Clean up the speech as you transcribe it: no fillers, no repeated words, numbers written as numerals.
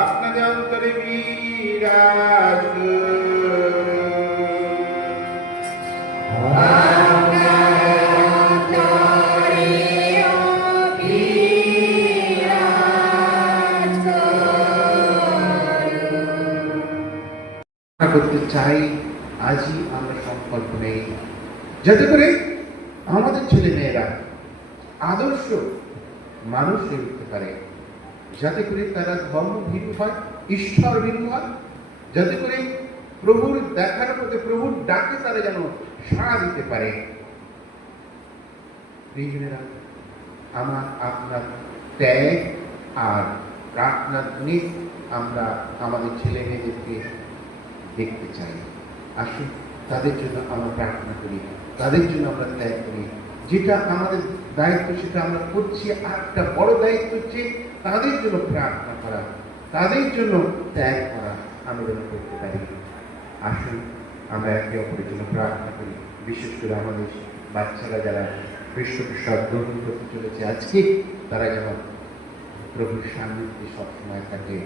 আপনাদের অন্তরে বিরাজ করতে চাই। আজই আমরা সংকল্প নেই যাতে করে আমাদের ছেলে মেয়েরা আদর্শ মানুষ হয়ে উঠতে পারে, যাতে করে তারা ধর্ম ভীরু হয়, ঈশ্বর ভীরু হয়, যাতে করে প্রভুর দেখার মধ্যে প্রভুর ডাকে তারা যেন সাড়া দিতে পারে। আমার আপনার ত্যাগ আর প্রার্থনার নিয়ে আমরা আমাদের ছেলে মেয়েদেরকে দেখতে চাই। আসুন তাদের জন্য আমরা প্রার্থনা করি, তাদের জন্য আমরা ত্যাগ করি। যেটা আমাদের দায়িত্ব সেটা আমরা করছি, আর একটা বড় দায়িত্ব হচ্ছে তাদের জন্য প্রার্থনা করা, তাদের জন্য ত্যাগ করা আমরা যেন করতে পারি। আসুন আমরা একে অপরের জন্য প্রার্থনা করি, বিশেষ করে আমাদের বাচ্চারা যারা পৃষ্ঠপোষক গ্রহণ করতে চলেছে আজকে, তারা যেন প্রভুর সান্নিধ্যে সবসময় থাকে।